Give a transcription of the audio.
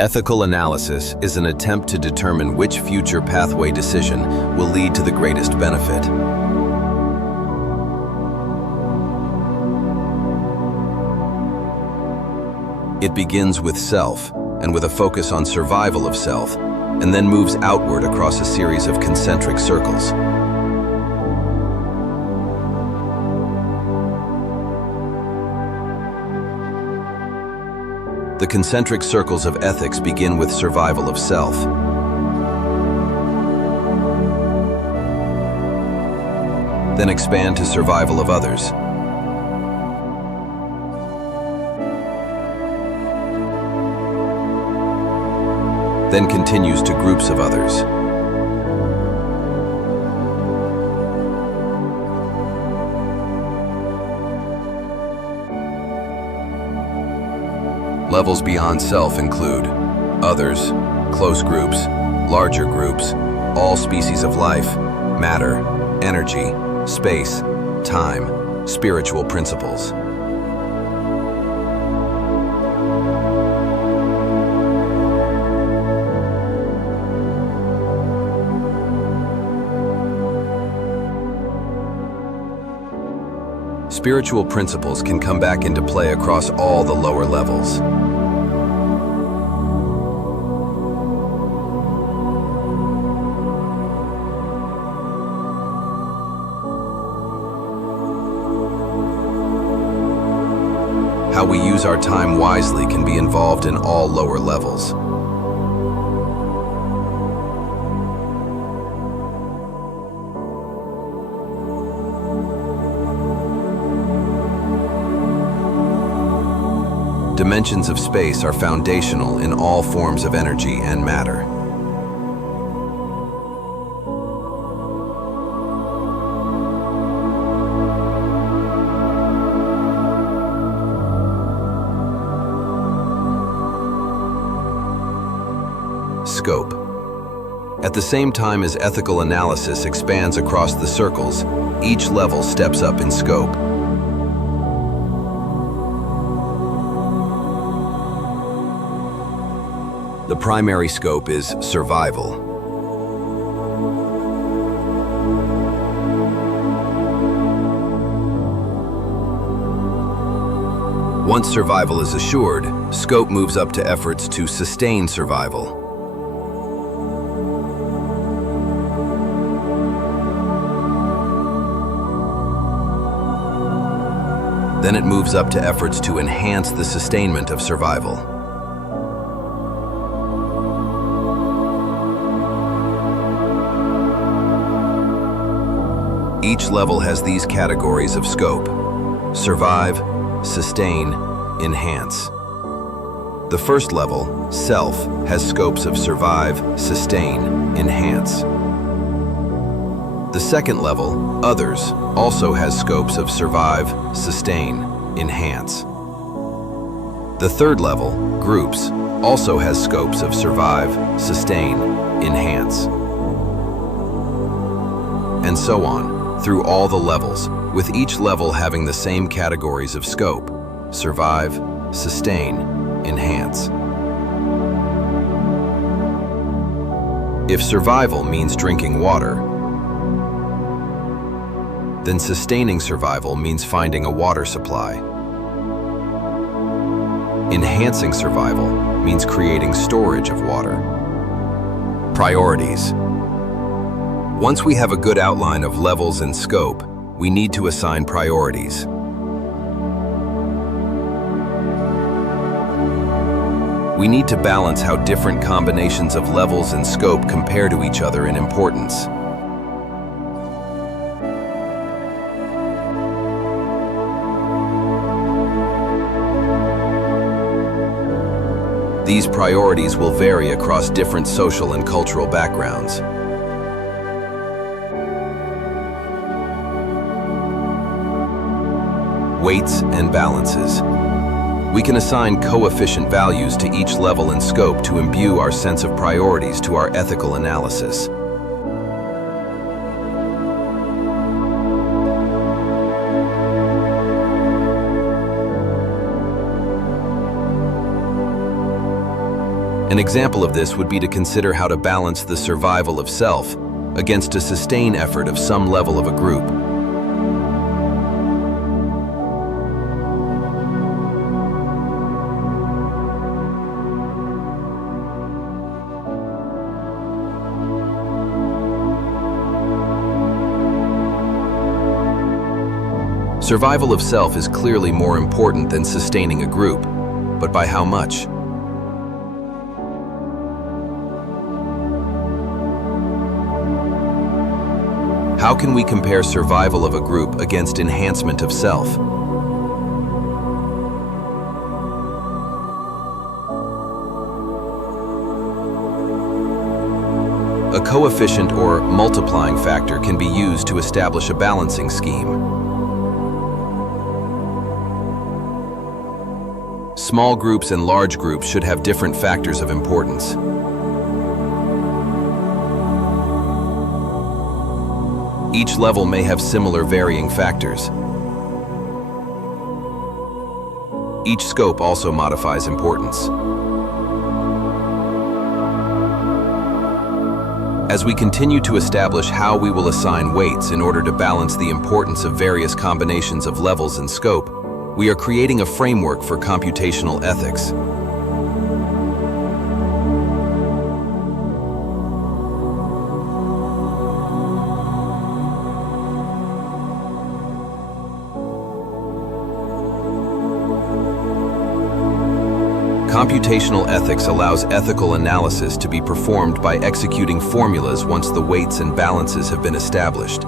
Ethical analysis is an attempt to determine which future pathway decision will lead to the greatest benefit. It begins with self, and with a focus on survival of self, and then moves outward across a series of concentric circles. The concentric circles of ethics begin with survival of self. Then expand to survival of others. Then continues to groups of others. Levels beyond self include others, close groups, larger groups, all species of life, matter, energy, space, time, spiritual principles. Spiritual principles can come back into play across all the lower levels. How we use our time wisely can be involved in all lower levels. Dimensions of space are foundational in all forms of energy and matter. Scope. At the same time as ethical analysis expands across the circles, each level steps up in scope. The primary scope is survival. Once survival is assured, scope moves up to efforts to sustain survival. Then it moves up to efforts to enhance the sustainment of survival. Each level has these categories of scope: survive, sustain, enhance. The first level, self, has scopes of survive, sustain, enhance. The second level, others, also has scopes of survive, sustain, enhance. The third level, groups, also has scopes of survive, sustain, enhance. And so on, through all the levels, with each level having the same categories of scope: survive, sustain, enhance. If survival means drinking water, then sustaining survival means finding a water supply. Enhancing survival means creating storage of water. Priorities. Once we have a good outline of levels and scope, we need to assign priorities. We need to balance how different combinations of levels and scope compare to each other in importance. These priorities will vary across different social and cultural backgrounds. Weights and balances. We can assign coefficient values to each level and scope to imbue our sense of priorities to our ethical analysis. An example of this would be to consider how to balance the survival of self against a sustain effort of some level of a group. Survival of self is clearly more important than sustaining a group, but by how much? How can we compare survival of a group against enhancement of self? A coefficient or multiplying factor can be used to establish a balancing scheme. Small groups and large groups should have different factors of importance. Each level may have similar varying factors. Each scope also modifies importance. As we continue to establish how we will assign weights in order to balance the importance of various combinations of levels and scope, we are creating a framework for computational ethics. Computational ethics allows ethical analysis to be performed by executing formulas once the weights and balances have been established.